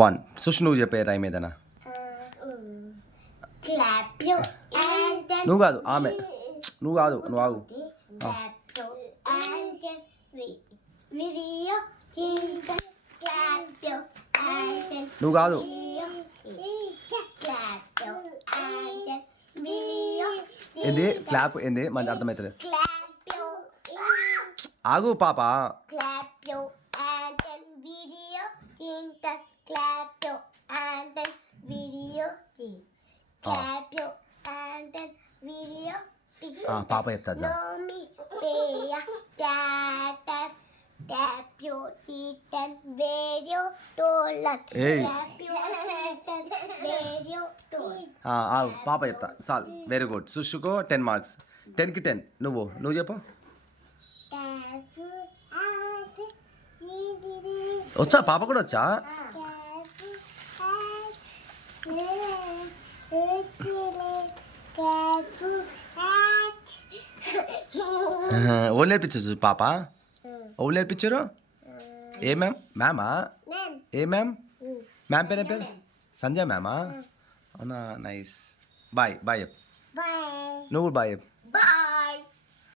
1. సుష్ నువ్వు చెప్పే టైం ఏదైనా. Clap your hands and నువ్వు కాదు ఆమె. నువ్వు కాదు నువ్వు ఆగు. clap your hands and video jingle. Clap your hands and నువ్వు కాదు. video. Clap your hands and video. ఏంది క్లాప్ ఏంది మంచి అర్థమవుతుంది. Clap your ఆగు పాప. clap your hands and video jingle. Clap your hands and video jingle. Clap your hands and video jingle. పాప చెప్తాది. Mommy, pay tatter, tap your teeth and video dollar. Hey. Tap your teeth and video dollar. ఆగు పాప చెప్తా చాలు. Very good. సుష్కు 10 marks. 10కి 10. నువ్వు చెప్పు. Tap your hands, వచ్చా పాప కూడా వచ్చా. ఓళ్ళు నేర్పించచ్చు పాప. ఓళ్ళు నేర్పించారు. ఏ మ్యామ్? మ్యామా? ఏ మ్యామ్? మ్యామ్ పేరు ఏం పేరు? సంజయ్ మ్యామా? అవునా, నైస్. బాయ్ బాయ్ చెప్పు. Bye. నువ్వు బాయ్ చెప్పు. Bye.